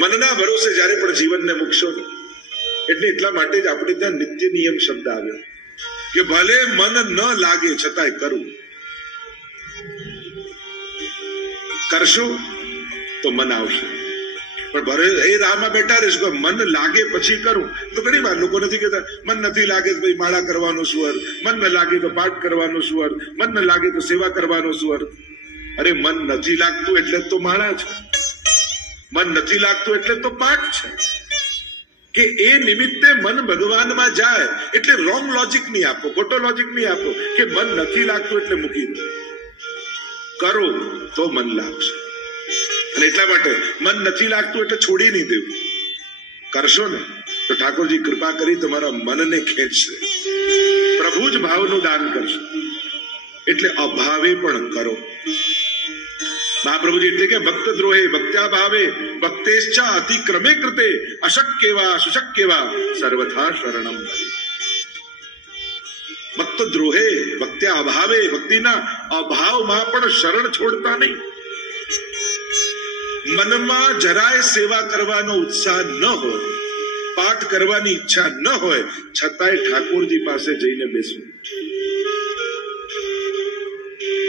મનના ભરોસે જ્યારે પણ જીવનને મૂકશો ને, એટલે એટલા માટે જ આપણે ત્યાં નિત્ય નિયમ શબ્દ આવ્યો કે ભલે મન ન લાગે છતાંય કરવું. કરશો તો મન આવશે, પણ ભલે એ રાહમાં બેઠા રહેશો મન લાગે પછી કરું. તો ઘણી વાર લોકો નથી કહેતા મન નથી લાગે તો ભાઈ માળા કરવાનો શું અર્થ, મન ન લાગે તો પાઠ કરવાનો શું અર્થ, મન ન લાગે તો સેવા કરવાનો શું અર્થ. અરે મન નથી લાગતું એટલે તો માળા છે, મન નથી લાગતું એટલે તો પાઠ છે, કે એ નિમિત્તે મન ભગવાનમાં જાય. એટલે રોંગ લોજિક નહીં આપો, ખોટો લોજિક નહીં આપો કે મન નથી લાગતું એટલે મૂકી દો. કરો તો મન લાગશે. અને એટલા માટે મન નથી લાગતું એટલે છોડી નહીં દેવું. કરશો ને તો ઠાકોરજી કૃપા કરી તમારા મનને ખેંચશે, પ્રભુ જ ભાવનું દાન કરશે. એટલે અભાવે પણ કરો. મહાપ્રભુજી એટલે કે ભક્ત દ્રોહે ભક્ત્યા ભાવે ભક્તેશ્ચા અતિક્રમે કૃતે અશક્યવા સુશક્યવા સર્વથા શરણમ. ભક્ત દ્રોહે ભક્ત્યા અભાવે, ભક્તિના અભાવમાં પણ શરણ છોડતા નહીં. મનમાં જરાય સેવા કરવાનો ઉત્સાહ ન હોય, પાઠ કરવાની ઈચ્છા ન હોય, છતાંય ઠાકોરજી પાસે જઈને બેસવું.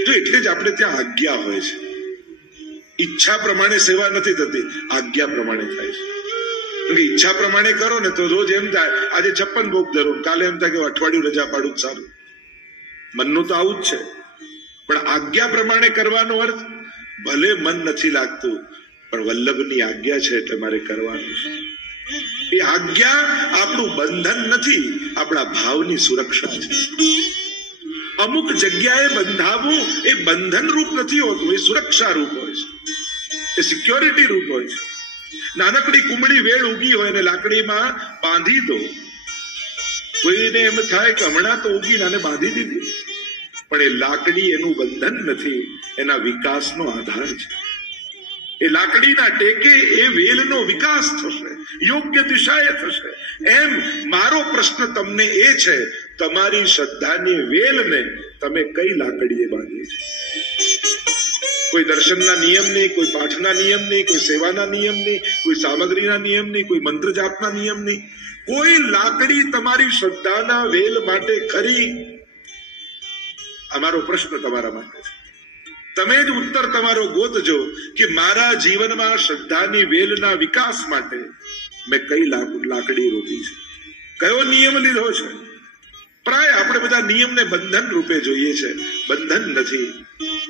તો એટલે જ આપણે ત્યાં આજ્ઞા હોય છે. ઈચ્છા પ્રમાણે સેવા નથી થતી, આજ્ઞા પ્રમાણે થાય છે. ઈચ્છા પ્રમાણે કરો ને તો રોજ એમ થાય આજે 56 ભોગ ધરું, કાલે એમ થાય કે અઠવાડિયું રજા પાડું સારું. મનનું તો આવું જ છે. પણ આજ્ઞા પ્રમાણે કરવાનો અર્થ ભલે મન નથી લાગતું પણ વલ્લભની આજ્ઞા છે એટલે મારે કરવાનું છે. એ આજ્ઞા આપણું બંધન નથી, આપણા ભાવની સુરક્ષા છે. અમુક જગ્યાએ બંધાવવું એ બંધન રૂપ નથી હોતું, એ સુરક્ષા રૂપ હોય છે, એ સિક્યોરિટી રૂપ હોય છે. નાનકડી કુમળી વેળ ઉગી હોય ને લાકડીમાં બાંધી દો, કોઈને એમ થાય કે હમણાં તો ઉગી નાને બાંધી દીધી, પણ એ લાકડી એનું બંધન નથી, એના વિકાસનો આધાર છે. એ લાકડીના ટેકે એ વેલનો વિકાસ થશે, યોગ્ય દિશાએ થશે. એમ મારો પ્રશ્ન તમને એ છે, તમારી શ્રદ્ધાની વેલને તમે કઈ લાકડીએ બાંધી છે? કોઈ દર્શનના નિયમ નહીં, કોઈ પાઠના નિયમ નહીં, કોઈ સેવાના નિયમ નહીં, કોઈ સામગ્રીના નિયમ નહીં, કોઈ મંત્ર જાપના નિયમ નહીં. કોઈ લાકડી તમારી શ્રદ્ધાના વેલ માટે ખરી? અમારો પ્રશ્ન તમારા માટે છે. તમે જ ઉત્તર તમારો ગોતજો કે મારા જીવનમાં શ્રદ્ધાની વેલના વિકાસ માટે મેં કઈ લાકડી રોપી છે, કયો નિયમ લીધો છે. પ્રાય આપણે બધા નિયમને બંધન રૂપે જોઈએ છે. બંધન નથી,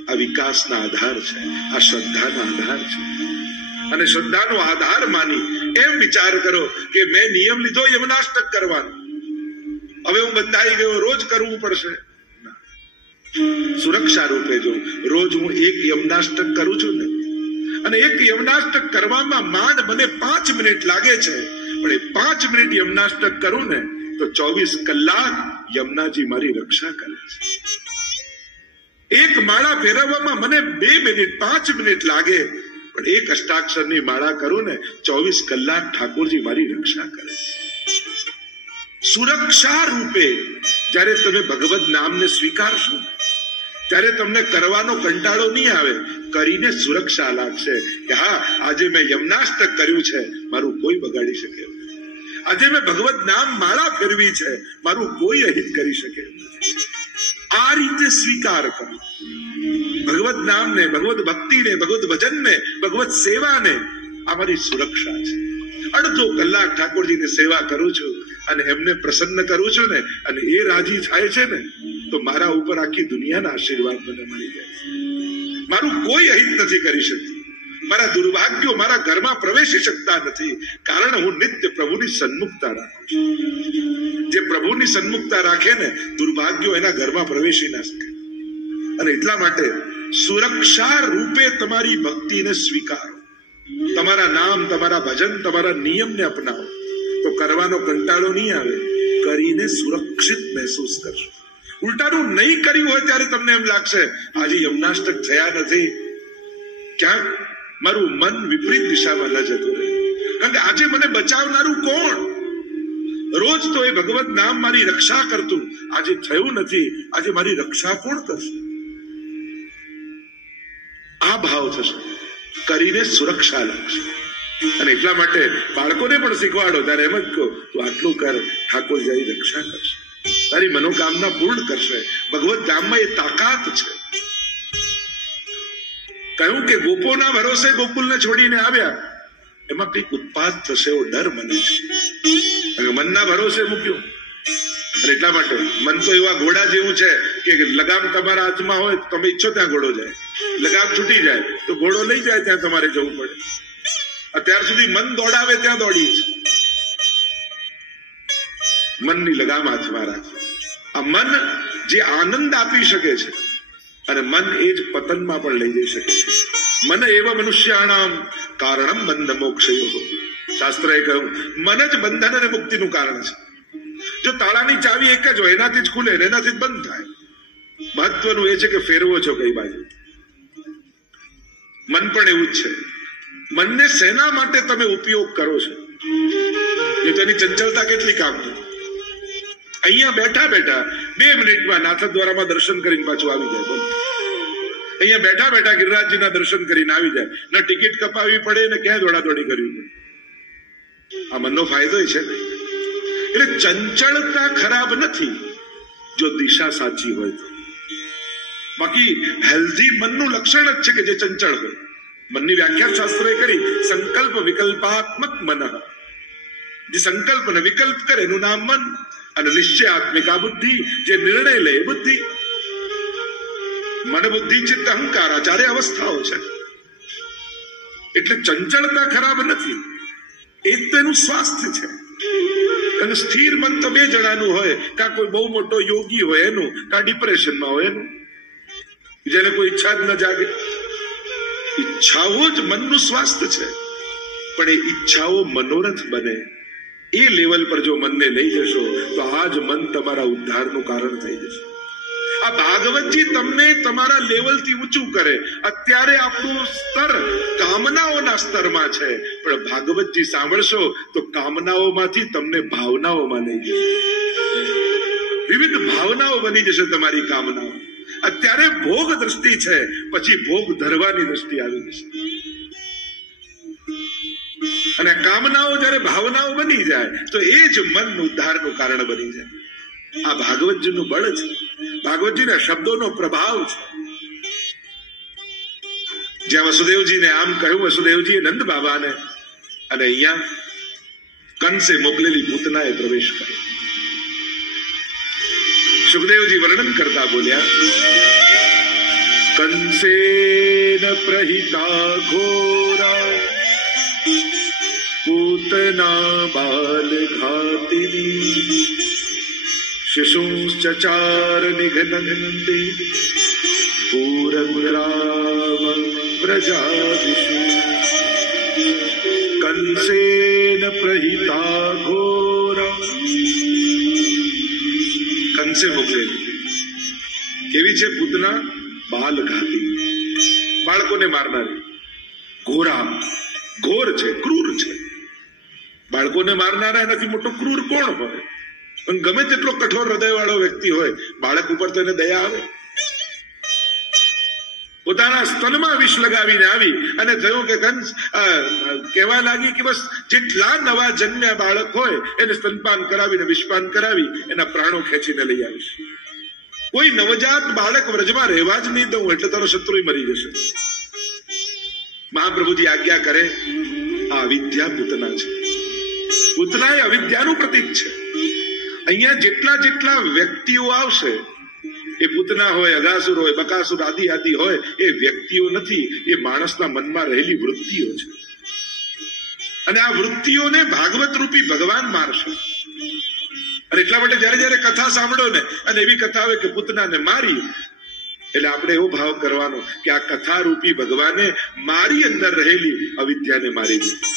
આ વિકાસના આધાર છે, આ શ્રદ્ધાનો આધાર છે. અને શ્રદ્ધાનો આધાર માની એમ વિચાર કરો કે મેં નિયમ લીધો યમનાષ્ટક કરવાનો, હવે હું બંધાઈ ગયો, રોજ કરવું પડશે. સુરક્ષા રૂપે જો રોજ હું એક યમનાષ્ટક કરું છું ને, અને એક યમનાષ્ટક કરવામાં માંડ મને 5 મિનિટ લાગે છે, પણ એ 5 મિનિટ યમનાષ્ટક કરું ને તો 24 કલાક યમુનાજી મારી રક્ષા કરે છે. એક માળા ફેરવવામાં મને 2 મિનિટ 5 મિનિટ લાગે, પણ એક અષ્ટાક્ષરની માળા કરું ને 24 કલાક ઠાકોરજી મારી રક્ષા કરે છે. સુરક્ષા રૂપે જ્યારે તમે ભગવદ નામને સ્વીકારશો, ત્યારે તમને કરવાનો કંટાળો નહીં આવે, કરીને સુરક્ષા લાગશે કે હા આજે મેં યમનાષ્ટક કર્યું છે, મારું કોઈ બગાડી શકે એમ નથી. આજે મેં ભગવદ નામ માળા ફેરવી છે, મારું કોઈ અહિત કરી શકે એમ નથી. આ રીતે સ્વીકાર કરો ભગવદ નામને, ભગવદ ભક્તિને, ભગવદ ભજનને, ભગવદ સેવાને. આ મારી સુરક્ષા છે. અડધો કલાક ઠાકોરજીની સેવા કરું છું અને એમને પ્રસન્ન કરું છું ને, અને એ રાજી થાય છે ને, તો મારા ઉપર આખી દુનિયાના આશીર્વાદ મને મળી જાય. મારું કોઈ અહિત નથી કરી શકતું, મારા દુર્ભાગ્યો મારા ઘરમાં પ્રવેશી શકતા નથી, કારણ હું નિત્ય પ્રભુની સન્મુખતા રાખું છું. જે પ્રભુની સન્મુખતા રાખે ને, દુર્ભાગ્યો એના ઘરમાં પ્રવેશી ના શકે. અને એટલા માટે સુરક્ષા રૂપે તમારી ભક્તિને સ્વીકારો, તમારા નામ, તમારા ભજન, તમારા નિયમને અપનાવો, તો કરવાનો કંટાળો નહીં આવે, કરીને સુરક્ષિત મહેસૂસ કરશો. ઉલટાનું નહીં કર્યું હોય ત્યારે તમને એમ લાગશે આજે યમનાષ્ટક થયા નથી, ક્યાંક મારું મન વિપરીત દિશામાં ન જતું રહે. કારણ કે આજે મને બચાવનારું કોણ? રોજ તો એ ભગવત નામ મારી રક્ષા કરતું, આજે થયું નથી, આજે મારી રક્ષા કોણ કરશે? આ ભાવ થશે, કરીને સુરક્ષા લાગશે. અને અને એટલા માટે બાળકોને પણ શીખવાડો, ત્યારે એમ જ કહો, તું આટલું કર, ઠાકોર જઈ રક્ષા કરશે, તારી મનોકામના પૂર્ણ કરશે. ભગવત ધામમાં એ તાકાત છે. કહ્યું કે ગોપોના ભરોસે ગોકુલને છોડીને આવ્યા, એમાં કઈક ઉત્પાત થશે એવો ડર મને છે. મનના ભરોસે મૂક્યું. અને એટલા માટે મન તો એવા ઘોડા જેવું છે કે લગામ તમારા હાથમાં હોય તો તમે ઈચ્છો ત્યાં ઘોડો જાય, લગામ છૂટી જાય તો ઘોડો લઈ જાય ત્યાં તમારે જવું પડે. અત્યાર સુધી મન દોડાવે ત્યાં દોડી છે. મનની લગામ હાથમાં રાખો. આ મન જે આનંદ આપી શકે છે, અને મન એ જ પતનમાં પણ લઈ જઈ શકે છે. મન એવા મનુષ્યાણામ કારણમ બંધ મોક્ષયો. શાસ્ત્રએ કહ્યું મન જ બંધન અને મુક્તિનું કારણ છે. જો તાળાની ચાવી એક જ હોય, એનાથી જ ખુલે, એનાથી જ બંધ થાય. મહત્વનું એ છે કે ફેરવો છો કઈ બાજુ. મન પણ એવું જ છે. મનને શેના માટે તમે ઉપયોગ કરો છો, એ તો એની ચંચળતા કેટલી કામ કરે. અહીંયા બેઠા બેઠા 2 મિનિટમાં નાથદ્વારામાં દર્શન કરીને પાછું આવી જાય. બોલ, અહીંયા બેઠા બેઠા ગિરિરાજજીના દર્શન કરીને આવી જાય. ન ટિકિટ કપાવવી પડે ને ક્યાંય દોડાદોડી કરવી પડે. આ મનનો ફાયદો છે ને. એટલે ચંચળતા ખરાબ નથી જો દિશા સાચી હોય તો. બાકી હેલ્ધી મનનું લક્ષણ જ છે કે જે ચંચળ હોય. મનની વ્યાખ્યા શાસ્ત્રએ કરી, સંકલ્પ વિકલ્પાત્મક મન. જે સંકલ્પ ને વિકલ્પ કરે એનું નામ મન. અને નિશ્ચયાત્મિકા બુદ્ધિ, જે નિર્ણય લે બુદ્ધિ. મન બુદ્ધિ ચિત્ત અહંકાર આ 4 અવસ્થાઓ છે. એટલે ચંચળતા ખરાબ નથી, એ તો એનું સ્વાસ્થ્ય છે. અને સ્થિર મન તો 2 જણાનું હોય, કાં કોઈ બહુ મોટો યોગી હોય એનું, કાં ડિપ્રેશનમાં હોય એનું, જેને કોઈ ઈચ્છા જ ન જાગે. ઈચ્છાઓ જ મનનું સ્વાસ્થ્ય છે. પણ એ ઈચ્છાઓ મનોરથ બને, એ લેવલ પર જો મનને લઈ જશો તો આ જ મન તમારા ઉદ્ધારનું કારણ થઈ જશે. આ ભાગવતજી તમને તમારા લેવલથી ઊંચું કરે. અત્યારે આપણું સ્તર કામનાઓના સ્તરમાં છે, પણ ભાગવતજી સાંભળશો તો કામનાઓમાંથી તમને ભાવનાઓમાં લઈ જશે. વિવિધ ભાવનાઓ બની જશે તમારી કામનાઓ. અત્યારે ભોગ દ્રષ્ટિ છે, પછી ભોગ ધરવાની દ્રષ્ટિ આવી જશે. અને કામનાઓ જયારે ભાવનાઓ બની જાય તો એ જ મન ઉદ્ધારનું કારણ બની જાય. આ ભાગવતજીનું બળ છે, ભાગવતજીના શબ્દોનો પ્રભાવ છે. જ્યાં વસુદેવજીને આમ કહ્યું, વસુદેવજીએ નંદ બાબાને, અને અહીંયા કંસે મોકલેલી પૂતનાએ પ્રવેશ કર્યો. સુખદેવજી વર્ણન કરતા બોલ્યા, કંસેન પ્રહિતા ઘોરા પૂતના બાલ ઘાતિની શિશુશ્ચચાર નિઘ્નન્તિ પૂરગ્રામ પ્રજાદિષુ. કંસેન પ્રહિતા ઘોરા. કંસે મોકલેલી કેવી છે પૂતના? બાલ ઘાતી, બાળકોને મારનારી. ઘોરા, ઘોર છે, ક્રૂર છે. બાળકોને મારનારા એનાથી મોટો ક્રૂર કોણ હોય? પણ ગમે તેટલો કઠોર હૃદય વાળો વ્યક્તિ હોય, બાળક ઉપર તો એને દયા આવે. પોતાના સ્તનમાં વિષ લગાવીને આવી અને થયું કે કંસ કહેવા લાગી કે બસ જેટલા નવા જન્મ્યા બાળક હોય એને સ્તનપાન કરાવીને વિષપાન કરાવી એના પ્રાણો ખેંચીને લઈ આવીશ. કોઈ નવજાત બાળક વ્રજમાં રહેવા જ નહીં દઉં, એટલે તારો શત્રુ મરી જશે. મહાપ્રભુજી આજ્ઞા કરે. આ અવિદ્યા પૂતના છે. પૂતના એ અવિદ્યાનું પ્રતીક છે. અહીંયા જેટલા જેટલા વ્યક્તિઓ આવશે, એ પૂતના હોય, અગાસુર હોય, બકાસુર આદિ આદિ હોય, એ વ્યક્તિઓ નથી, એ માણસના મનમાં રહેલી વૃત્તિઓ છે. અને આ વૃત્તિઓને ભાગવત રૂપી ભગવાન મારશે. અને એટલા માટે જયારે જયારે કથા સાંભળો ને, અને એવી કથા હોય કે પૂતનાને મારી, એટલે આપણે એવો ભાવ કરવાનો કે આ કથા રૂપી ભગવાને મારી અંદર રહેલી અવિદ્યાને મારી દીધી.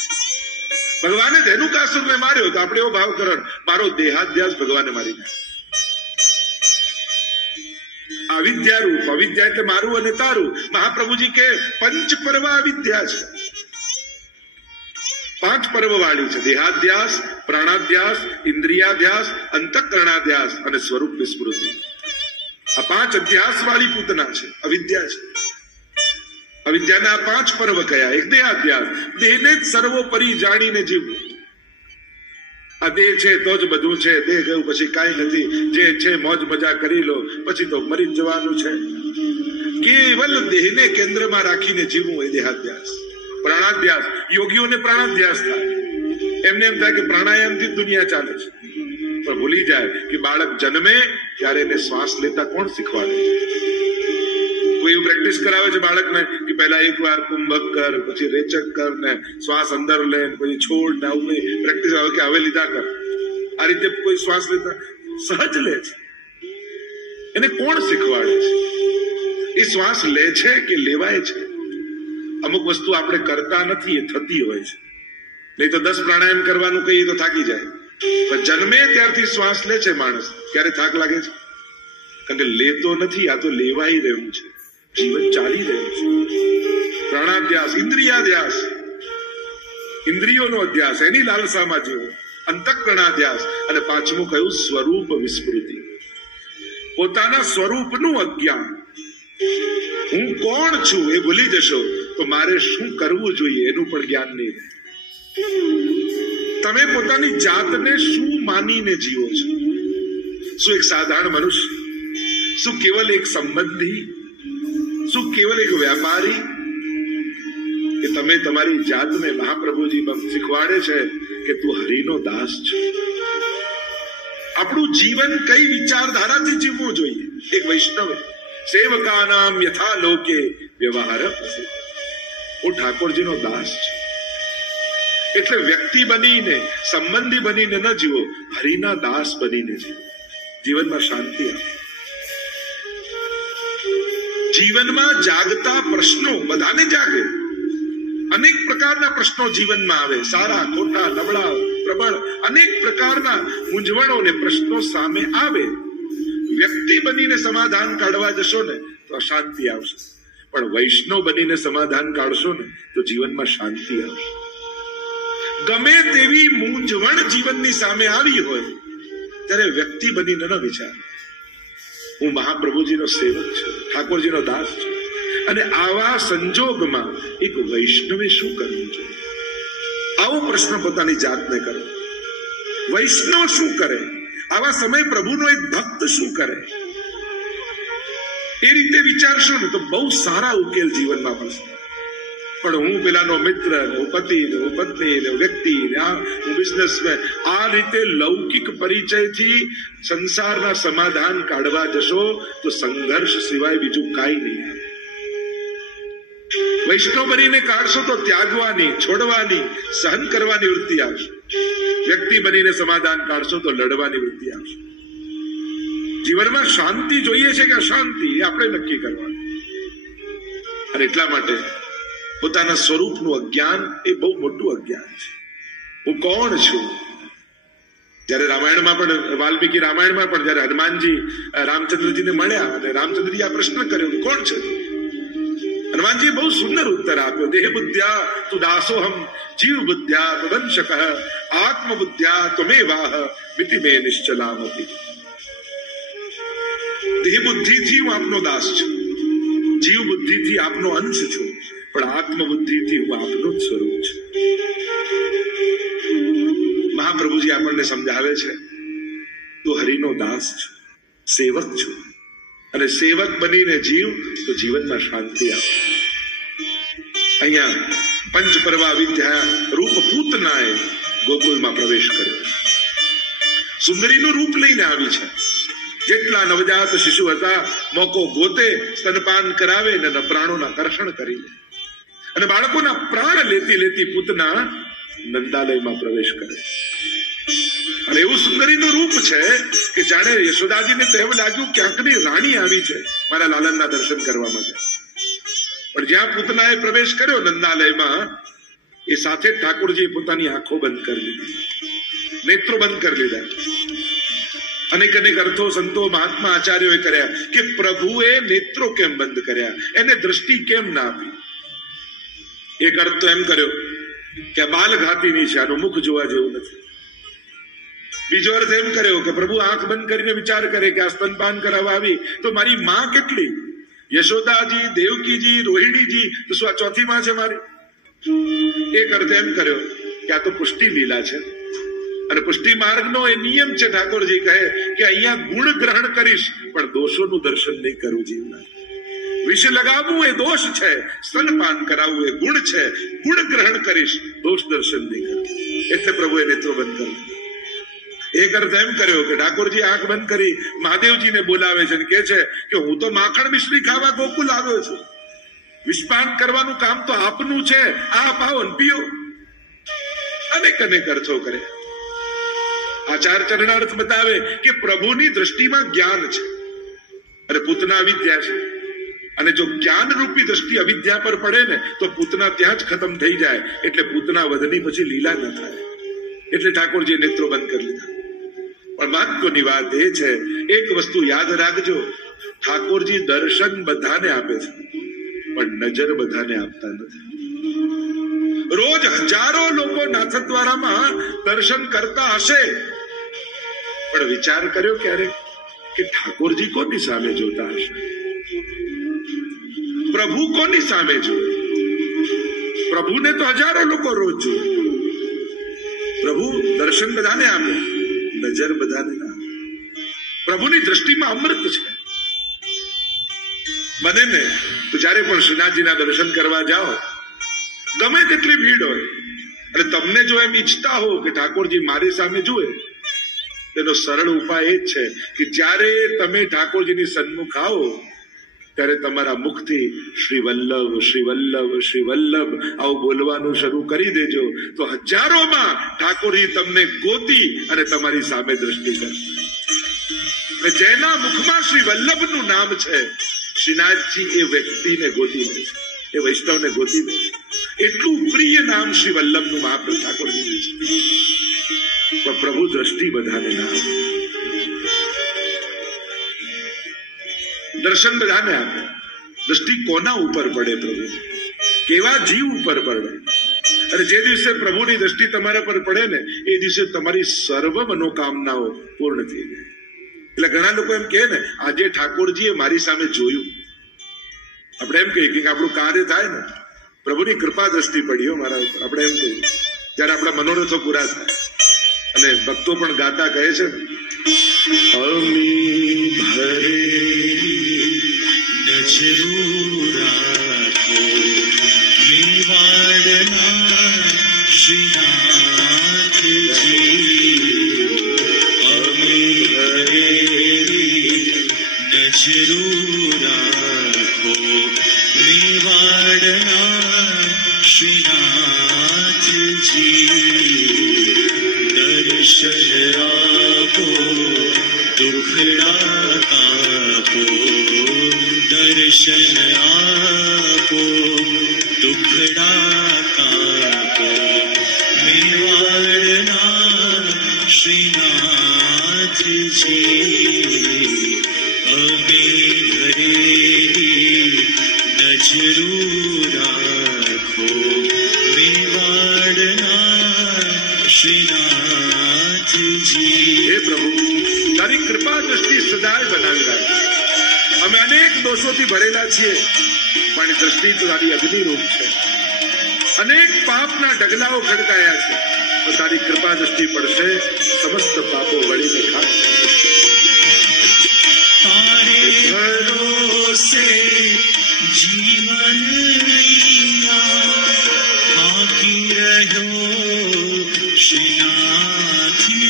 ભગવાને ધેનુકાસુરને માર્યો તો આપણે એવો ભાવ કરવાનો, મારો દેહાધ્યાસ ભગવાને મારી નાખ્યો. અવિદ્યા રૂપ, અવિદ્યા એટલે મારું અને તારું. મહાપ્રભુજી કે પંચ પર્વ અવિદ્યા છે. 5 પર્વ વાળી છે. દેહાધ્યાસ, પ્રાણાધ્યાસ, ઇન્દ્રિયાધ્યાસ, અંતઃકરણાધ્યાસ અને સ્વરૂપ વિસ્મૃતિ. આ 5 અધ્યાસ વાળી પૂતના છે, અવિદ્યા છે. અવિદ્યાના 5 પર્વ કયા? એક દેહાધ્યાસ, દેહને જ સર્વોપરી જાણીને જીવવું. આ દેહ છે તો જ બધું છે, દેહ ગયું પછી કાંઈ નથી, જે છે મોજ મજા કરી લો, પછી તો મરી જ જવાનું છે. કેવલ દેહને કેન્દ્રમાં રાખીને જીવવું એ દેહાધ્યાસ. પ્રાણાધ્યાસ, યોગીઓને પ્રાણાધ્યાસ થાય. એમને એમ થાય કે પ્રાણાયામથી દુનિયા ચાલે છે, પણ ભૂલી જાય કે બાળક જન્મે ત્યારે એને શ્વાસ લેતા કોણ શીખવાડે? કોઈ એવું પ્રેક્ટિસ કરાવે છે બાળકને કે પહેલા એકવાર કુંભક કર, પછી રેચક કર, ને શ્વાસ અંદર લે, પછી છોડ, ને આવું પ્રેક્ટિસ આવે કે હવે લીધા કર. આ રીતે કોઈ શ્વાસ લેતા સહજ લે છે. એને કોણ શીખવાડે છે? એ શ્વાસ લે છે કે લેવાય છે? અમુક વસ્તુ આપણે કરતા નથી, એ થતી હોય છે. નહીં તો 10 પ્રાણાયામ કરવાનું કહીએ તો થાકી જાય. પણ જન્મે ત્યારથી શ્વાસ લે છે માણસ, ક્યારે થાક લાગે છે? કારણ કે લેતો નથી, આ તો લેવાઈ રહ્યું છે, જીવન ચાલી રહ્યું છે. પ્રાણાધ્યાસ, ઇન્દ્રિયાધ્યાસ, ઇન્દ્રિયોનો અધ્યાસ, એની લાલસામાં જીવો. અંતઃકરણાધ્યાસ. અને 5મું કયું? સ્વરૂપ વિસ્મૃતિ. પોતાના સ્વરૂપનું અજ્ઞાન. હું કોણ છું એ ભૂલી જશો તો મારે શું કરવું જોઈએ એનું પણ જ્ઞાન નહીં. તમે પોતાની જાતને શું માનીને જીવો છો? શું એક સાધારણ મનુષ્ય? શું કેવલ એક સંબંધી? શું કેવલ એક વ્યાપારી? કે તમે તમારી જાતને મહાપ્રભુજી શીખવાડે છે કે તું હરિનો દાસ છે. આપણું જીવન કઈ વિચારધારાથી જીવવું જોઈએ? એક વૈષ્ણવ સેવકાનામ યથા લોકે વ્યવહાર. હું ઠાકોરજીનો દાસ છું. એટલે વ્યક્તિ બનીને, સંબંધી બનીને ન જીવો, હરિના દાસ બનીને જીવો. જીવનમાં શાંતિ આવે. જીવનમાં જાગતા પ્રશ્નો બધાને જાગે. અનેક પ્રકારના પ્રશ્નો જીવનમાં આવે, સારા, ખોટા, નબળા, પ્રબળ, અનેક પ્રકારના મૂંઝવણો ને પ્રશ્નો સામે આવે. વ્યક્તિ બનીને સમાધાન કાઢવા જશો ને તો અશાંતિ આવશે, પણ વૈષ્ણવ બનીને સમાધાન કાઢશો ને તો જીવનમાં શાંતિ આવશે. ગમે તેવી મૂંઝવણ જીવનની સામે આવી હોય ત્યારે વ્યક્તિ બનીને ન વિચાર, હું મહાપ્રભુજીનો સેવક છું, ઠાકોરજીનો દાસ છું. અને આવા સંજોગમાં એક વૈષ્ણવે શું કરવું જોઈએ? આવો પ્રશ્ન પોતાની જાતને કરો. વૈષ્ણવ શું કરે? આવા સમય પ્રભુનો એક ભક્ત શું કરે? એ રીતે વિચારશો ને તો બહુ સારા ઉકેલ જીવનમાં મળશે. પણ હું પેલાનો મિત્ર, હું પતિ, હું પત્ની, હું વ્યક્તિ, હું બિઝનેસમેન, આ રીતે લૌકિક પરિચયથી સંસારના સમાધાન કાઢવા જશો તો સંઘર્ષ સિવાય બીજું કાંઈ નહીં આવે. વૈષ્ણવ બનીને કાઢશો તો ત્યાગવાની, છોડવાની, સહન કરવાની વૃત્તિ આવશે. વ્યક્તિ બનીને સમાધાન કાઢશો તો લડવાની વૃત્તિ આવશે. જીવનમાં શાંતિ જોઈએ છે કે અશાંતિ એ આપણે નક્કી કરવાનું. અને એટલા માટે પોતાના સ્વરૂપનું અજ્ઞાન એ બહુ મોટું અજ્ઞાન છે. હું કોણ છું? જયારે રામાયણમાં પણ, વાલ્મીકી રામાયણમાં પણ જયારે હનુમાનજી રામચંદ્રજીને મળ્યા અને રામચંદ્રજી આ પ્રશ્ન કર્યો, કોણ છે? હનુમાનજી બહુ સુંદર ઉત્તર આપ્યો. દેહ બુદ્ધ્યા તુ દાસોહમ, જીવ બુદ્ધ્યા તદંશકઃ, આત્મ બુદ્ધ્યા ત્વમેવાહ, મિતિ મે નિશ્ચલામતિ. દેહ બુદ્ધિથી હું આપનો દાસ છું, જીવ બુદ્ધિથી આપનો અંશ છું, પણ આત્મ બુદ્ધિથી હું આપનો જ સ્વરૂપ છું. મહાપ્રભુજી આપણને સમજાવે છે તું હરિનો દાસ છું, સેવક છું, અને સેવક બનીને જીવ તો જીવનમાં શાંતિ આવે. અહીંયા પંચપર્વા વિદ્યા રૂપ પૂતનાએ ગોકુળમાં પ્રવેશ કર્યો. સુંદરીનું રૂપ લઈને આવી છે. જેટલા નવજાત શિશુ હતા મોકો ગોતે, સ્તનપાન કરાવે ને પ્રાણોના કર્ષણ કરી લે. અને બાળકોના પ્રાણ લેતી લેતી પૂતના નંદાલયમાં પ્રવેશ કરે. અને એવું સુંદરીનું રૂપ છે કે જાણે યશોદાજીને તો એવું લાગ્યું ક્યાંકની રાણી આવી છે મારા લાલનના દર્શન કરવા માટે. પણ જ્યાં પૂતનાએ પ્રવેશ કર્યો નંદાલયમાં, એ સાથે ઠાકોરજીએ પોતાની આંખો બંધ કરી લીધી, નેત્રો બંધ કરી લીધા. અનેક અનેક અર્થો સંતો મહાત્મા આચાર્યોએ કર્યા કે પ્રભુએ નેત્રો કેમ બંધ કર્યા, એને દ્રષ્ટિ કેમ ના આપી. એક અર્થ તો એમ કર્યો કે આ બાલઘાતીની છે, આનું મુખ જોવા જેવું નથી. બીજો અર્થ એમ કર્યો કે પ્રભુ આંખ બંધ કરીને વિચાર કરે કે આ સ્તનપાન કરાવવા આવી તો મારી માં કેટલી, યશોદાજી, દેવકીજી, રોહિણીજી, તો શું આ ચોથી માં છે મારી? એક અર્થ એમ કર્યો કે આ તો પુષ્ટિ લીલા છે, અને પુષ્ટિ માર્ગનો એ નિયમ છે. ઠાકોરજી કહે કે અહીંયા ગુણ ગ્રહણ કરીશ પણ દોષોનું દર્શન નહીં કરું. જીવના વિષ લગાવવું એ દોષ છે, સ્તનપાન કરાવવું એ ગુણ છે. ગુણ ગ્રહણ કરીશ, દોષ દર્શન નહીં કરું. એટલે પ્રભુએ નેત્રો બંધ કર્યું. એક અર્થ એમ કર્યો કે ઠાકોરજી આંખ બંધ કરી મહાદેવજીને બોલાવે છે અને કહે છે કે હું તો માખણ મિશ્રી ખાવા ગોકુલ આવ્યો છું. વિષપાન કરવાનું કામ તો આપનું છે, આ પાવો ને પીઓ. અનેક અનેક અર્થો કરે. આચાર ચરણાર્થ બતાવે કે પ્રભુની દ્રષ્ટિમાં જ્ઞાન છે અને પૂતના અવિદ્યા છે. અને જો જ્ઞાન રૂપી દ્રષ્ટિ અવિદ્યા પર પડે ને તો પૂતના ત્યાં જ ખતમ થઈ જાય. એટલે પૂતના વધની પછી લીલા ન થાય. એટલે ઠાકોરજીએ નેત્રો બંધ કરી લીધા. પણ મહત્વની વાત એ છે, એક વસ્તુ યાદ રાખજો, ઠાકોરજી દર્શન બધાને આપે છે પણ નજર બધાને આપતા નથી. રોજ હજારો લોકો નાથદ્વારામાં દર્શન કરતા હશે, પણ વિચાર કર્યો ક્યારે કે ઠાકોરજી કોની સામે જોતા હશે? પ્રભુ કોની સામે જોવે? પ્રભુને તો હજારો લોકો રોજ જોવે. પ્રભુ દર્શન બધાને આપે, નજર બધાને ના આપે. પ્રભુની દ્રષ્ટિમાં અમૃત છે. બને ને તો જયારે પણ શ્રીનાથજીના દર્શન કરવા જાઓ, ગમે તેટલી ભીડ હોય, અને તમને જો એમ ઈચ્છતા હો કે ઠાકોરજી મારી સામે જુએ, તેનો સરળ ઉપાય એ જ છે કે જ્યારે તમે ઠાકોરજીની સન્મુખ આવો ત્યારે તમારા મુખથી શ્રી વલ્લભ, શ્રી વલ્લભ, શ્રી વલ્લભ આવું બોલવાનું શરૂ કરી દેજો, તો હજારોમાં ઠાકોરજી તમને ગોતી અને તમારી સામે દ્રષ્ટિ કરશે. જેના મુખમાં શ્રી વલ્લભનું નામ છે, શ્રીનાથજી એ વ્યક્તિને ગોતી લે છે, એ વૈષ્ણવને ગોતી લે છે. એટલું પ્રિય નામ શ્રી વલ્લભનું મહાપ્રભુ ઠાકોરજી છે. પણ પ્રભુ દ્રષ્ટિ બધાને ના આપે, દર્શન બધાને આપે. દ્રષ્ટિ કોના ઉપર પડે? પ્રભુ કેવા જીવ ઉપર પડે? અને જે દિવસે પ્રભુની દ્રષ્ટિ તમારા પર પડે ને, એ દિવસે તમારી સર્વ મનોકામનાઓ પૂર્ણ થઈ જાય. એટલે ઘણા લોકો એમ કહે ને, આજે ઠાકોરજીએ મારી સામે જોયું. આપણે એમ કહીએ કે આપણું કાર્ય થાય ને, પ્રભુની કૃપા દ્રષ્ટિ પડી હો મારા ઉપર. આપણે એમ કહીએ જયારે આપણા મનોરથો પૂરા થાય. અને ભક્તો પણ ગાતા કહે છે, અમી ભરે નજરૂ રાખો મેવાડના શ્રીનાથજી, અમી ભરે નજરૂ રાખો મેવાડના શ્રીનાથજી, દર્શન આપો દુખડા કાપો, દર્શન આપો દુખડા કાપો, મેવાડના શ્રીનાથજી, અમે ઘરેલી નજરૂ રાખો મેવાડના શ્રીનાથજી. હે પ્રભુ, તારી કૃપા દ્રષ્ટિ સદાય બનાવી રાખે. અમે અનેક દોષોથી ભરેલા છીએ, પણ દ્રષ્ટિ તો તારી અગ્નિરૂપ છે. અનેક પાપના ઢગલાઓ ખડકાયા છે, તો તારી કૃપા દ્રષ્ટિ પડશે, સમસ્ત પાપો વળીને ખાશે. તારે ભરોસે જીવન હાકી રહ્યો શ્રીનાથજી,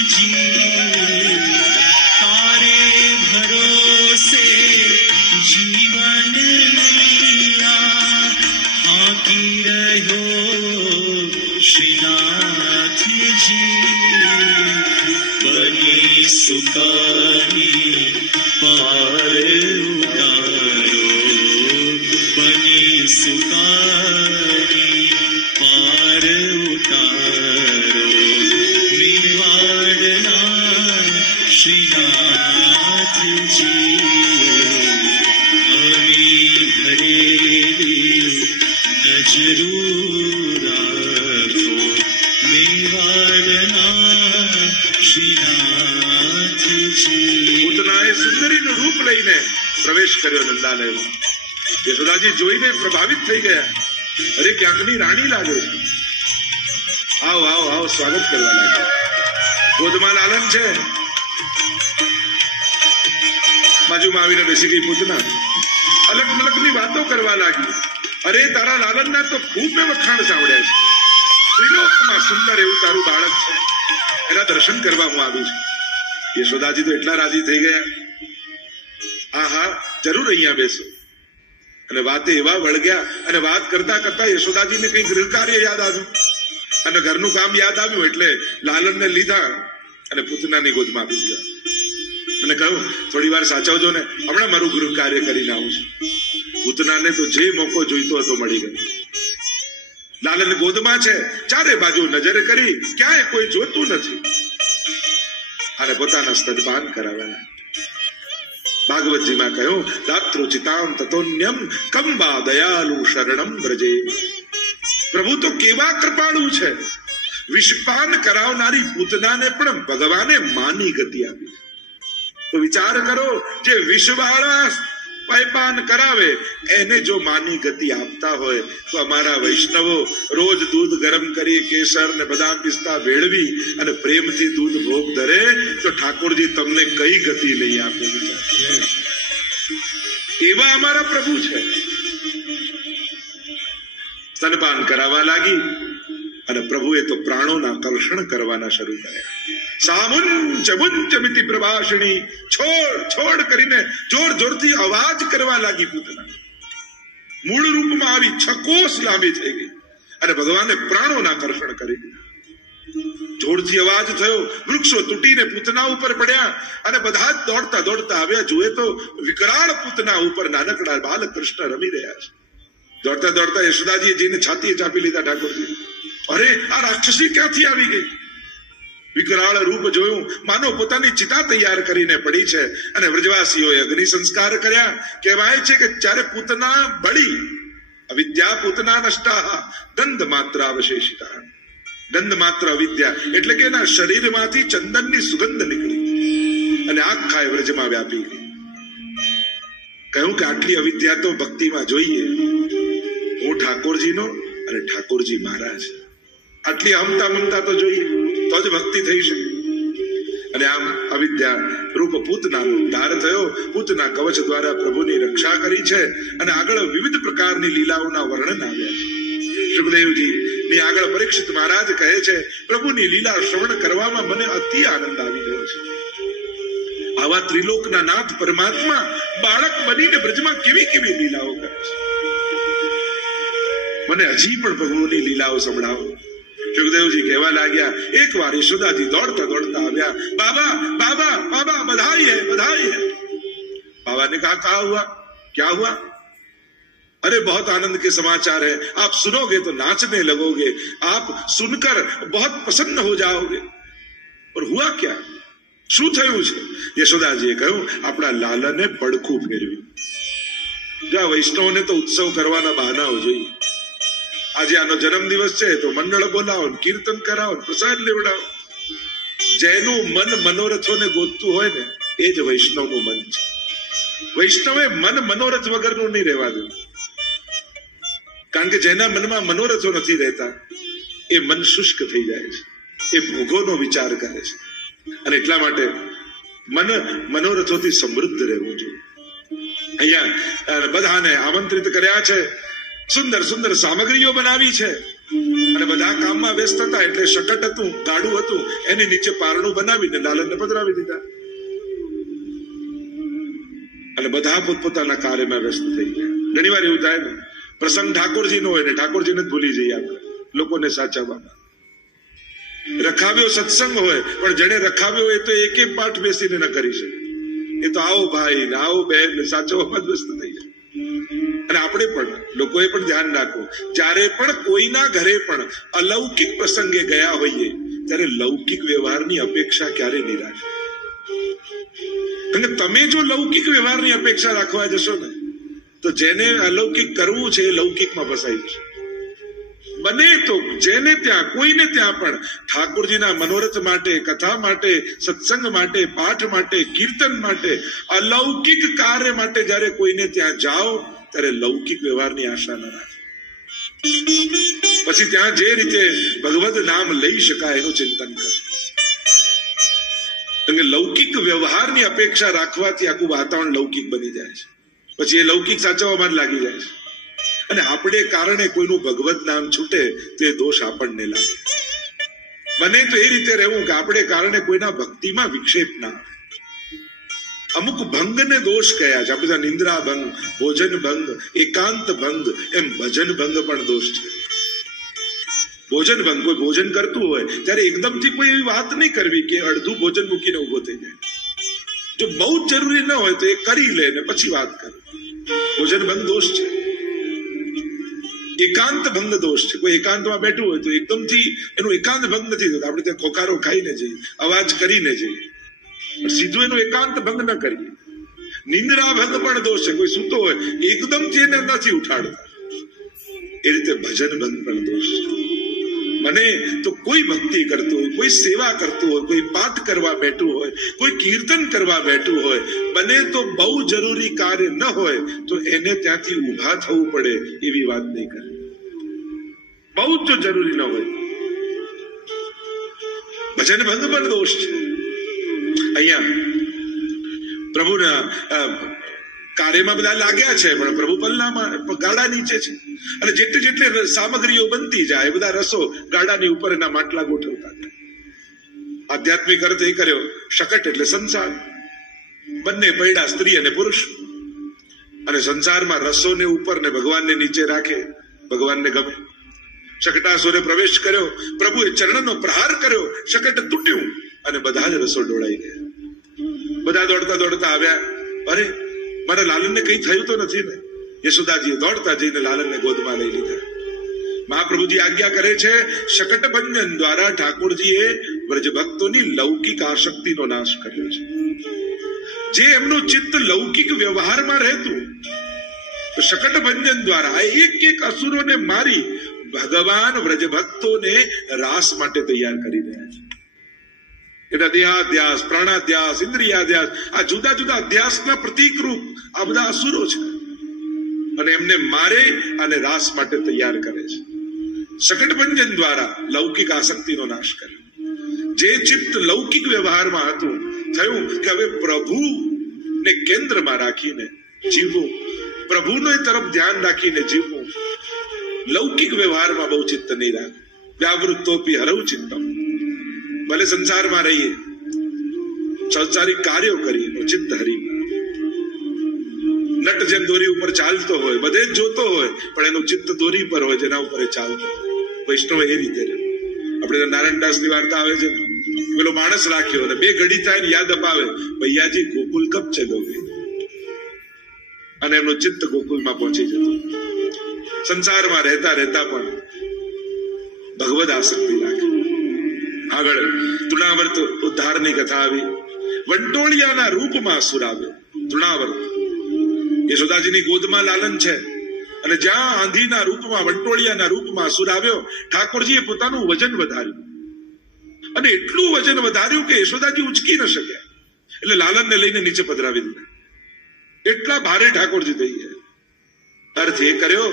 તારે ભરોસે જીવન હાકી રહ્યો શ્રીનાથજી, બની સુકાની પાર ઉતારો, બની સુકાની પાર ઉતારો, મેવાડના શ્રીનાથજી, અમી ભરેલી નજરૂ રાખો મેવાડના શ્રીનાથજી. પૂતનાએ સુંદરીનું રૂપ લઈને પ્રવેશ કર્યો નંદાલયમાં. યશોદાજી જોઈને પ્રભાવિત થઈ ગયા. અરે ક્યાંકની રાણી લાગે છે. આવો આવો આવો, સ્વાગત કરવા લાગ્યા. ગોદમાં લાલન છે. બાજુમાં આવીને બેસી ગઈ પૂતના. અલગ મલકની વાતો કરવા લાગી. અરે તારા લાલનના તો ખૂબ મેં વખાણ સાંભળ્યા છે. ત્રિલોકમાં સુંદર એવું તારું બાળક છે. એના દર્શન કરવા હું આવી છું. યશોદાજી તો એટલા રાજી થઈ ગયા. હા હા, જરૂર અહીંયા બેસો. અને વાતે એવા વળગ્યા. અને વાત કરતા કરતા યશોદાજીને કઈ ગૃહ કાર્ય યાદ આવ્યું અને ઘરનું કામ યાદ આવ્યું. એટલે લાલનને લીધા અને પૂતનાની ગોદમાં આપી દીધા અને કહ્યું, થોડી વાર સાચવજો ને, હમણાં મારું ગૃહ કાર્ય કરીને આવું છું. પૂતનાને તો જે મોકો જોઈતો હતો મળી ગયો. લાલન ગોદમાં છે, ચારે બાજુ નજર કરી, ક્યાંય કોઈ જોતું નથી અને પોતાના સ્તનપાન કરાવેલા. ભાગવતજીમાં કહ્યું, દાત્રોચિતામ તતોન્યમ કંબા દયાલુ શરણમ વ્રજે. પ્રભુ તો કેવા કૃપાળુ છે. વિષપાન કરાવનારી પૂતનાને પણ ભગવાને માની ગતિ આપી. તો વિચાર કરો, જે વિષવાળા પાન કરાવે એને જો માની ગતિ આપતા હોય તો અમારા વૈષ્ણવો રોજ દૂધ ગરમ કરી કેસર ને બદામ પિસ્તા ભેળવી અને પ્રેમથી દૂધ ભોગ ધરે તો ઠાકોરજી તમને કઈ ગતિ નહીં આપે. એવા અમારા પ્રભુ છે. સ્તનપાન કરાવવા લાગી અને પ્રભુએ તો પ્રાણોના કર્ષણ કરવાના શરૂ કર્યા. સામુંચ મુંચ મિતિ પ્રભાષિણી, છોડ છોડ કરીને જોર જોરથી અવાજ કરવા લાગી. પૂતના મૂળ રૂપમાં આવી 6 કોસ લાંબી થઈ ગઈ અને ભગવાને પ્રાણોના કર્ષણ કરી દીધા. જોરથી અવાજ થયો, વૃક્ષો તૂટીને પૂતના ઉપર પડ્યા અને બધા જ દોડતા દોડતા આવ્યા. જુએ તો વિકરાળ પૂતના ઉપર નાનકડા બાલકૃષ્ણ રમી રહ્યા છે. દોડતા દોડતા યશોદાજીએ જઈને છાતીએ ચાપી લીધા ઠાકોરજી. અરે આ રાક્ષસી ક્યાંથી આવી ગઈ? વિકરાળ રૂપ જોયું, માનો પોતાની ચિતા તૈયાર કરીને પડી છે. અને વ્રજવાસીઓએ અગ્નિ સંસ્કાર કર્યા. કહેવાય છે કે જ્યારે પૂતના બળી, અવિદ્યા પૂતના નષ્ટા ગંધ માત્ર અવશેષિતા. ગંધ માત્ર અવિદ્યા એટલે કે એના શરીરમાંથી ચંદનની સુગંધ નીકળી અને આખા વ્રજમાં વ્યાપી ગઈ. કહ્યું કે આટલી અવિદ્યા તો ભક્તિમાં જોઈએ. હું ઠાકોરજીનો અને ઠાકોરજી મારા છે. આટલી અમતા મમતા તો જોઈએ, તો જ ભક્તિ થઈ શકે. અને આમ અવિદ્યા રૂપ પૂતનાનો ઉદ્ધાર થયો. પૂતના કવચ દ્વારા પ્રભુની રક્ષા કરી છે. અને આગળ વિવિધ પ્રકારની લીલાઓના વર્ણન આવ્યા છે. સુખદેવજી ની આગળ પરીક્ષિત મહારાજ કહે છે, પ્રભુની લીલા શ્રવણ કરવામાં મને અતિ આનંદ આવી રહ્યો છે. આવા ત્રિલોકના નાથ પરમાત્મા બાળક બનીને બ્રજમાં કેવી કેવી લીલાઓ કરે છે. મને હજી પણ પ્રભુની લીલાઓ સંભળાવો. સુખદેવજી કહેવા લાગ્યા, એક વાર યશોદાજી દોડતા દોડતા આવ્યા. બાબા બાબા બાબા, બધાઈ હૈ બધાઈ હૈ. बाबा ने कहा, क्या हुआ क्या हुआ? अरे बहुत आनंद के समाचार है, आप सुनोगे तो नाचने लगोगे, आप सुनकर बहुत प्रसन्न हो जाओगे. और हुआ क्या? શું થયું છે? યશોદાજીએ કહ્યું, આપણા લાલાને પડખું ફેરવ્યું. જો વૈષ્ણવને તો ઉત્સવ કરવાના બહાનાઓ જોઈએ. આજે આનો જન્મદિવસ છે તો મંડળ બોલાવો, કીર્તન કરાવો, પ્રસાદ લેવડાવો. જેનું મન મનોરથોને ગોતતું હોય ને એ જ વૈષ્ણવનું મન છે. વૈષ્ણવે મન મનોરથ વગરનું નહીં રહેવા દે. કારણ કે જેના મનમાં મનોરથો નથી રહેતા એ મન શુષ્ક થઈ જાય છે, એ ભોગોનો વિચાર કરે છે. અને એટલા માટે મન મનોરથોથી સમૃદ્ધ રહેવું જોઈએ. અહીંયા બધાને આમંત્રિત કર્યા છે, સુંદર સુંદર સામગ્રીઓ બનાવી છે અને બધા કામમાં વ્યસ્ત હતા. એટલે શકટ હતું, ગાડું હતું, એની નીચે પારણું બનાવીને લાલનને પધરાવી દીધા અને બધા પોતપોતાના કાર્યમાં વ્યસ્ત થઈ ગયા. ઘણી વાર એવું થાય ને, પ્રસંગ ઠાકોરજી નો હોય ને ઠાકોરજીને જ ભૂલી જઈએ આપણે લોકોને સાચવવામાં. રખાવ્યો સત્સંગ હોય પણ જેને રખાવ્યો એ તો એક એક પાઠ બેસીને ન કરી શકે. એ તો આવો ભાઈ ને આવો બહેન ને સાચવવામાં જ વ્યસ્ત થઈ જાય. અને આપણે પણ લોકોએ પણ ધ્યાન રાખવું, જ્યારે પણ કોઈના ઘરે પણ અલૌકિક પ્રસંગે ગયા હોઈએ ત્યારે લૌકિક વ્યવહારની અપેક્ષા ક્યારે નહીં રાખવી. કારણ કે તમે જો લૌકિક વ્યવહારની અપેક્ષા રાખવા જશો ને તો જેને અલૌકિક કરવું છે એ લૌકિકમાં ફસાઈ જશે. બને તો જેને ત્યાં કોઈને ત્યાં પણ ઠાકોરજીના મનોરથ માટે, કથા માટે, સત્સંગ માટે, પાઠ માટે, કીર્તન માટે, અલૌકિક કાર્ય માટે જ્યારે કોઈને ત્યાં જાઓ ત્યારે લૌકિક વ્યવહારની આશા ન રાખે. પછી ત્યાં જે રીતે ભગવદ નામ લઈ શકાય એનું ચિંતન કરે. લૌકિક વ્યવહારની અપેક્ષા રાખવાથી આખું વાતાવરણ લૌકિક બની જાય છે. પછી એ લૌકિક સાચવવામાં જ લાગી જાય છે. અને આપણે કારણે કોઈનું ભગવદ નામ છૂટે તો એ દોષ આપણને લાગે. બને તો એ રીતે રહેવું કે આપણે કારણે કોઈના ભક્તિમાં વિક્ષેપ ના આવે. અમુક ભંગને દોષ કયા છે. આપણે નિંદ્રા ભંગ, ભોજન ભંગ, એકાંત ભંગ, એમ ભજન ભંગ પણ દોષ છે. ભોજન ભંગ, કોઈ ભોજન કરતું હોય ત્યારે એકદમથી કોઈ એવી વાત નહીં કરવી કે અડધું ભોજન મૂકીને ઉભો થઈ જાય. જો બહુ જ જરૂરી ન હોય તો એ કરી લે ને પછી વાત કરે. ભોજન ભંગ દોષ છે. એકાંત ભંગ દોષ છે. કોઈ એકાંતમાં બેઠું હોય તો એકદમથી એનું એકાંત ભંગ નથી થતો. આપણે ત્યાં ખોખારો ખાઈને જઈએ, અવાજ કરીને જઈએ, સીધું એનું એકાંત ભંગ ન કરીએ. નિંદ્રા ભંગ પણ દોષ છે. કોઈ સૂતો હોય એકદમથી એને નથી ઉઠાડતા. એ રીતે ભજન ભંગ પણ દોષ છે. મને તો કોઈ ભક્તિ કરતું હોય, કોઈ સેવા કરતું હોય, કોઈ પાઠ કરવા બેઠું હોય, કોઈ કીર્તન કરવા બેઠું હોય, બને તો બહુ જરૂરી કાર્ય ન હોય તો એને ત્યાંથી ઊભા થવું પડે એવી વાત નહીં કરે. બહુ જ જરૂરી ન હોય. ભજન ભંગ પણ દોષ છે. અહીંયા પ્રભુના કાર્યમાં બધા લાગ્યા છે પણ પ્રભુ પલ્લામાં ગાડા નીચે છે. અને જેટલી જેટલી સામગ્રીઓ બનતી જાય બધા રસો ગાડાની ઉપર એના માટલા ગોઠવતા જાય. આધ્યાત્મિક અર્થ એ કર્યો. શકટ એટલે સંસાર. બંને પૈડા, સ્ત્રી અને પુરુષ. અને સંસારમાં રસોને ઉપર ને ભગવાનને નીચે રાખે. ભગવાનને ગમે. શકટાસુરે પ્રવેશ કર્યો, પ્રભુએ ચરણનો પ્રહાર કર્યો, શકટ તૂટ્યું અને બધા જ રસો ડોળાઈ ગયા. બધા દોડતા દોડતા આવ્યા. અરે મારા લાલનને કઈ થયું તો નથી ને? યશોદાજીએ દોડતા જઈને લાલનને ગોદમાં લઈ લીધા. મહાપ્રભુજી આજ્ઞા કરે છે, શકટ ભંજન દ્વારા ઠાકોરજીએ વ્રજ ભક્તોની લૌકિક આસક્તિનો નાશ કર્યો છે. જે એમનું ચિત્ત લૌકિક વ્યવહારમાં રહેતું, તો શકટ ભંજન દ્વારા એક એક અસુરોને મારી ભગવાન વ્રજ ભક્તોને રાસ માટે તૈયાર કરી રહ્યા છે. એટલે દેહાધ્યાસ, પ્રાણાધ્યાસ, ઇન્દ્રિયાધ્યાસ, આ જુદા જુદા અધ્યાસના પ્રતીક રૂપ આ બધા અસુરો છે. અને એમને મારે અને રાસ માટે તૈયાર કરે છે. શકટભંજન દ્વારા લૌકિક આસક્તિનો નાશ કર્યો. જે ચિત્ત લૌકિક વ્યવહારમાં હતું, થયું કે હવે પ્રભુને કેન્દ્રમાં રાખીને જીવવું, પ્રભુને તરફ ધ્યાન રાખીને જીવવું. લૌકિક વ્યવહારમાં બહુ ચિત્ત નહીં રાખ. વ્યાવૃત્તોપી હરવ ચિત્તમ. ભલે સંસારમાં રહીએ, સંસારિક કાર્યો કરીએ, ચિત્ત હરી. નટ જેમ દોરી ઉપર ચાલતો હોય, બધે જ જોતો હોય, પણ એનું ચિત્ત દોરી પર હોય જેના ઉપર ચાલતો. વૈષ્ણવ એ રીતે આપણે નારાયણદાસ ની વાર્તા આવે છે. પેલો માણસ રાખ્યો અને 2 ઘડી થાય ને યાદ અપાવે, ભૈયાજી ગોકુલ કબ ચલોગે? અને એમનું ચિત્ત ગોકુલમાં પહોંચી જતું. સંસારમાં રહેતા રહેતા પણ ભગવદ આસક્તિ રાખે. આગળ તૃણાવર્ત ઉદ્ધારની કથા આવી. વંટોળિયાના રૂપમાં અસુર આવ્યો. તૃણાવર્ત યશોદાજીની ગોદમાં લાલન છે અને જ્યાં આંધીના રૂપમાં, વંટોળિયાના રૂપમાં અસુર આવ્યો. ઠાકોરજીએ પોતાનું વજન વધાર્યું અને એટલું વજન વધાર્યું કે યશોદાજી ઉચકી ન શક્યા. એટલે લાલનને લઈને નીચે પધરાવી દીધા. એટલા ભારે ઠાકોરજી થઈ ગયા. અર્થ એ કર્યો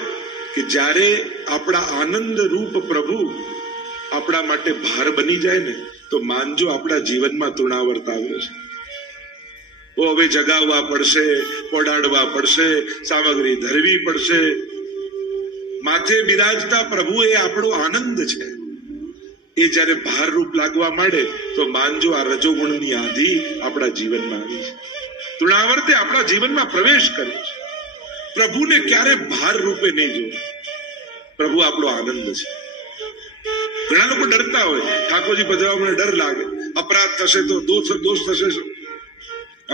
કે જ્યારે આપણા આનંદ રૂપ પ્રભુ આપણા માટે ભાર બની જાય ને, તો માનજો આપણા જીવનમાં તૃણાવર્ત આવ્યો છે. હવે જગાવવા પડશે, ઓડાડવા પડશે, સામગ્રી ધરવી પડશે. માથે બિરાજતા પ્રભુ એ આપણો આનંદ છે. એ જયારે ભાર રૂપ લાગવા માંડે તો માનજો આ રજોગુણની આંધી આપણા જીવનમાં આવી છે. તૃણાવર્તે આપણા જીવનમાં પ્રવેશ કર્યો છે. પ્રભુને ક્યારે ભાર રૂપે નહીં જોવું. પ્રભુ આપણો આનંદ છે. ઘણા લોકો ડરતા હોય, ઠાકોરજી પધરાવવા ડર લાગે, અપરાધ થશે તો દોષ થશે.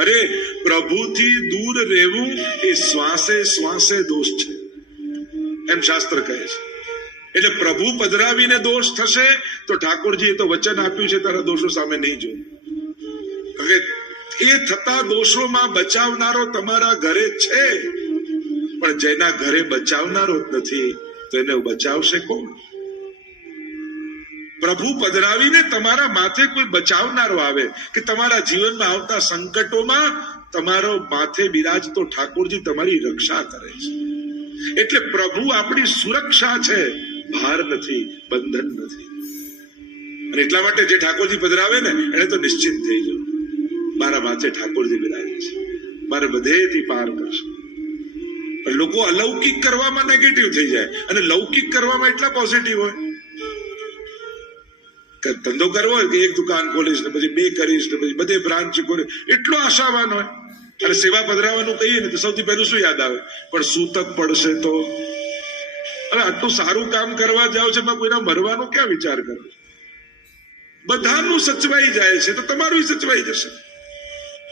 અરે પ્રભુથી દૂર રહેવું એ શ્વાસે શ્વાસે દોષ છે, એમ શાસ્ત્ર કહે છે. એટલે પ્રભુ પધરાવીને દોષ થશે તો ઠાકોરજીએ તો વચન આપ્યું છે તારા દોષો સામે નહીં જોવું. એ થતા દોષોમાં બચાવનારો તમારા ઘરે છે, પણ જેના ઘરે બચાવનારો જ નથી તો એને બચાવશે કોણ? પ્રભુ પધરાવીને તમારા માથે કોઈ બચાવનારો આવે કે તમારા જીવનમાં આવતા સંકટોમાં તમારો માથે બિરાજતો ઠાકોરજી તમારી રક્ષા કરે છે. એટલે પ્રભુ આપણી સુરક્ષા છે, ભાર નથી, બંધન નથી. અને એટલા માટે જે ઠાકોરજી પધરાવે ને એને તો નિશ્ચિત થઈ જવું, મારા માથે ઠાકોરજી બિરાજે છે, મારે બધેથી પાર કરશે. પણ લોકો અલૌકિક કરવામાં નેગેટિવ થઈ જાય અને લૌકિક કરવામાં એટલા પોઝિટિવ હોય. ધંધો કરવો હોય કે એક દુકાન ખોલીશ ને પછી 2 કરીશ ને પછી બધે બ્રાન્ચ ખોલે, એટલો આશાવાન હોય. અને સેવા પધરાવાનું કહીએ ને તો સૌથી પહેલું શું યાદ આવે? પણ સૂતક પડશે તો. અરે આટલું સારું કામ કરવા જાવ છે, એમાં કોઈના મરવાનો ક્યાં વિચાર કરો? બધાનું સચવાઈ જાય છે તો તમારું સચવાઈ જશે.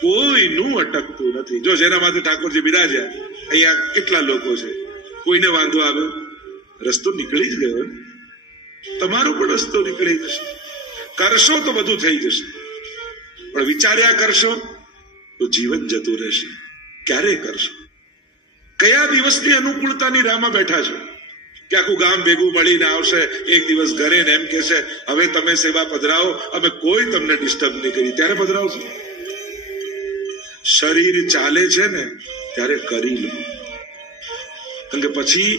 કોઈનું અટકતું નથી. જો જેના માથે ઠાકોરજી બિરાજ્યા, અહીંયા કેટલા લોકો છે, કોઈને વાંધો આવ્યો? રસ્તો નીકળી જ ગયો ને. તમારો પણ રસ્તો નીકળી જશે. કરશો તો બધું થઈ જશે, પણ વિચાર્યા કરશો તો જીવન જતું રહેશે. ક્યારે કરશો? કયા દિવસની અનુકૂળતાની રાહમાં બેઠા છો કે આખું ગામ ભેગું મળીને આવશે એક દિવસ ઘરે ને એમ કહેશે હવે તમે સેવા પધરાવો, અમે કોઈ તમને ડિસ્ટર્બ નહીં કરી, ત્યારે પધરાવશો? શરીર ચાલે છે ને ત્યારે કરી લો, કારણ કે પછી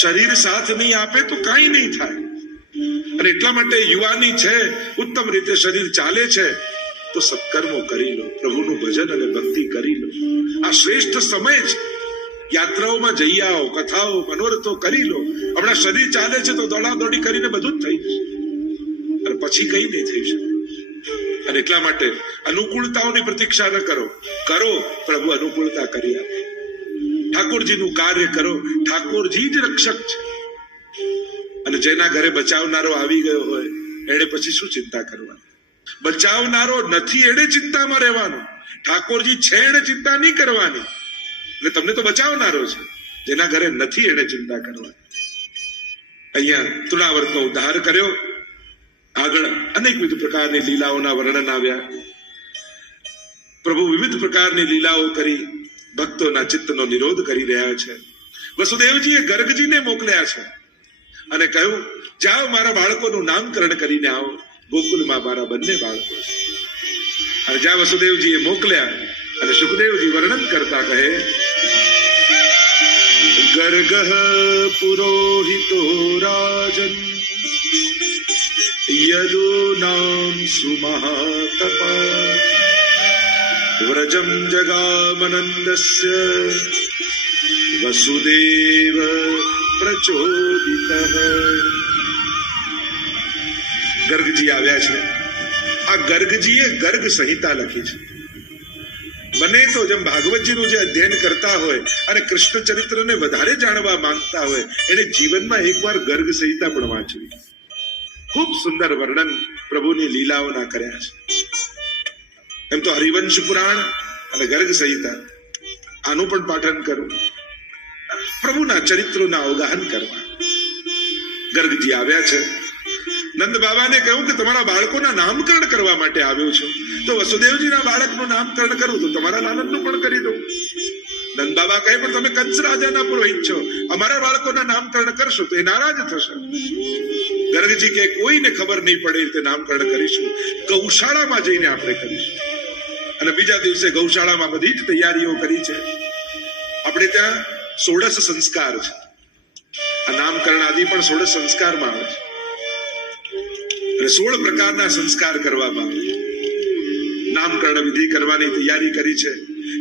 શરીર સાથ નહીં આપે તો કાંઈ નહીં થાય. અને એટલા માટે યુવાની છે, ઉત્તમ રીતે શરીર ચાલે છે તો સત્કર્મો કરી લો, પ્રભુનું ભજન અને ભક્તિ કરી લો. આ શ્રેષ્ઠ સમય છે. યાત્રાઓમાં જઈ આવો, કથાઓ મનોરથો કરી લો. હમણાં શરીર ચાલે છે તો દોડાદોડી કરીને બધું જ થઈ જશે, અને પછી કઈ નહીં થઈ શકે. અને એટલા માટે અનુકૂળતાઓની પ્રતીક્ષા ન કરો, કરો પ્રભુ અનુકૂળતા કરી આપે. ઠાકોરજીનું કાર્ય કરો, ઠાકોરજી જ રક્ષક છે. અને જેના ઘરે બચાવનારો આવી ગયો હોય એને પછી શું ચિંતા કરવાની? બચાવનારો નથી એને ચિંતામાં રહેવાનું, ઠાકોરજી છે એને ચિંતા નહીં કરવાની. એટલે તમને તો બચાવનારો છે, જેના ઘરે નથી એને ચિંતા કરવાની. અહીંયા તૃણાવર્તનો ઉદ્ધાર કર્યો. આગળ અનેકવિધ પ્રકારની લીલાઓના વર્ણન આવ્યા. પ્રભુ વિવિધ પ્રકારની લીલાઓ કરી ભક્તોના ચિત્તનો નિરોધ કરી રહ્યા છે. વસુદેવજીએ ગર્ગજીને મોકલ્યા છે અને કહ્યું જાઓ મારા બાળકોનું નામકરણ કરીને આવો, ગોકુલમાં મારા બંને બાળકો છે. અને જ્યાં વસુદેવજીએ મોકલ્યા અને સુખદેવજી વર્ણન કરતા કહે ગર્ગ પુરોહિતો રાજન યદો નામ સુમહાતપા વ્રજમ જગામનંદસ્ય વસુદેવ પ્રચોદિતઃ. ગર્ગજી આવ્યા છે. આ ગર્ગજીએ ગર્ગ સંહિતા લખી છે. બને તો જેમ ભાગવતજીનું જે અધ્યયન કરતા હોય અને કૃષ્ણ ચરિત્રને વધારે જાણવા માંગતા હોય એને જીવનમાં એકવાર ગર્ગ સંહિતા પણ વાંચવી. ખૂબ સુંદર વર્ણન પ્રભુની લીલાઓના કર્યા છે. એમ તો હરિવંશ પુરાણ અને ગર્ગ સંહિતા આનું પણ પાઠન કરવું, પ્રભુના ચરિત્રોના અવગાહન કરવા. ગર્ગજી આવ્યા છે. નંદ બાબાને કહ્યું કે તમારા બાળકોના નામકરણ કરવા માટે આવ્યો છું, તો વસુદેવજીના બાળકનું નામકરણ કરવું તો તમારા લાલનનું પણ કરી દઉં. નંદ બાબા કહે પણ તમે કંસ રાજાના પુરોહિત છો, અમારા બાળકોના નામકરણ કરશો તો એ નારાજ થશે. ગર્ગજી કે કોઈને ખબર નહીં પડે તે નામકરણ કરીશું, ગૌશાળામાં જઈને આપણે કરીશું. અને બીજા દિવસે ગૌશાળામાં બધી જ તૈયારીઓ કરી છે. આપણે ત્યાં 16 સંસ્કાર છે. આ નામકરણ આદિ પણ 16 સંસ્કારમાં આવે છે. અને 16 પ્રકારના સંસ્કાર કરવામાં આવે છે. નામકરણ વિધિ કરવાની તૈયારી કરી છે.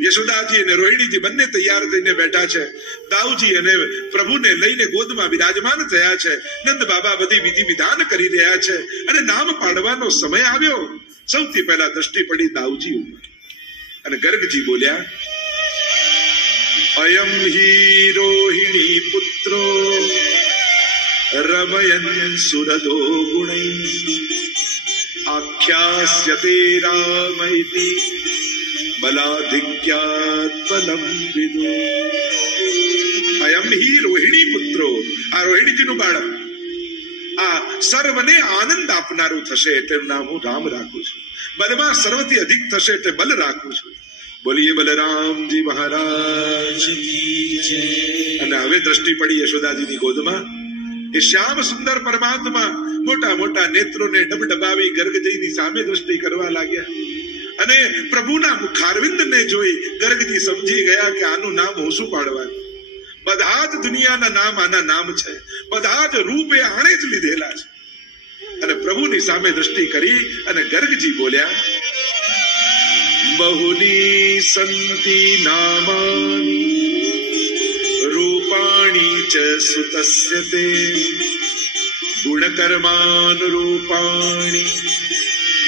યશોદાજી અને રોહિણીજી બંને તૈયાર થઈને બેઠા છે. દાઉજી અને પ્રભુને લઈને ગોદમાં બિરાજમાન થયા છે. નંદ બાબા બધી વિધિ વિધાન કરી રહ્યા છે. અને નામ પાડવાનો સમય આવ્યો. સૌથી પહેલા દ્રષ્ટિ પડી દાઉજી ઉપર અને ગર્ગજી બોલ્યા અયમ હિ રોહિણી પુત્રો રમયન સુરદો ગુણૈ આખ્યાસ્યતે રામ ઇતિ બલાધિક્યાત બલમ વિદુ. અયમ હિ રોહિણી પુત્રો, આ રોહિણીજીનું બાળક આ સર્વને આનંદ આપનારું થશે એટલે નામ હું રામ રાખું છું. બલમાં સર્વથી અધિક થશે એટલે બલ રાખું છું. બોલીએ બલરામજી મહારાજ. અને હવે દ્રષ્ટિ પડી યશોદાજીની ગોદમાં. એ શ્યામ સુંદર પરમાત્મા મોટા મોટા નેત્રોને ડબડબાવી ગર્ગજીની સામે દ્રષ્ટિ કરવા લાગ્યા. અને પ્રભુના મુખારવિંદને જોઈ ગર્ગજી સમજી ગયા કે આનું નામ હું શું પાડવાનું. બધા જ દુનિયાના નામ આના નામ છે, બધા જ રૂપે આણે જ લીધેલા છે. અને પ્રભુની સામે દ્રષ્ટિ કરી અને ગર્ગજી બોલ્યા, બહુની સંતિ નામાની રૂપાણી ચ સુતસ્ય તે ગુણકર્માનુરૂપાણી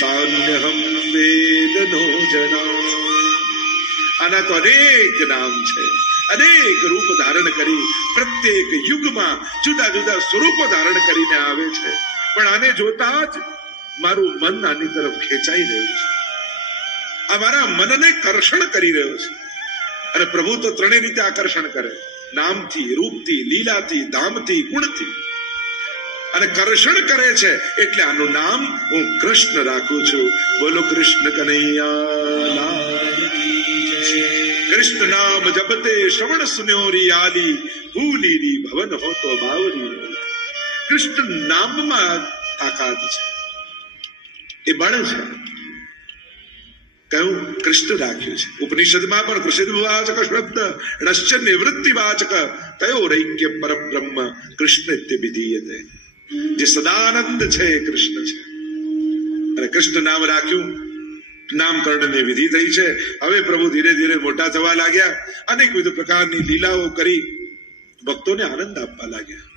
તાન્યહમ વેદનો જના. આના તો અનેક નામ છે, અનેક રૂપ ધારણ કરી પ્રત્યેક યુગમાં જુદા જુદા સ્વરૂપો ધારણ કરીને આવે છે. પણ આને જોતા જ મારું મન આની તરફ ખેંચાઈ રહ્યું છે, આ મારા મનને કર્ષણ કરી રહ્યો છે. અને પ્રભુ તો ત્રણેય રીતે આકર્ષણ કરે, નામથી, રૂપથી, લીલાથી, ધામથી, ગુણથી. અને કર્ષણ કરે છે એટલે આનું નામ હું કૃષ્ણ રાખું છું. બોલો કૃષ્ણ કનૈયા. કૃષ્ણ નામ જપતે શ્રવણ સુન્યોરી આલી ભૂલીરી ભવન હો તો બાવરી. કૃષ્ણ નામમાં તાકાત છે, એ બળ છે. કયું કૃષ્ણ રાખ્યું છે. ઉપનિષદમાં પણ પ્રસિદ્ધવાચક શબ્દ ણશ્ચ નિવૃત્તિવાચક તયો રૈક્ય પરબ્રહ્મ કૃષ્ણ વિધીયતે. જે સદાનંદ છે એ કૃષ્ણ છે. અને કૃષ્ણ નામ રાખ્યું, નામકરણની વિધિ થઈ છે. હવે પ્રભુ ધીરે ધીરે મોટા થવા લાગ્યા, અનેકવિધ પ્રકારની લીલાઓ કરી ભક્તોને આનંદ આપવા લાગ્યા.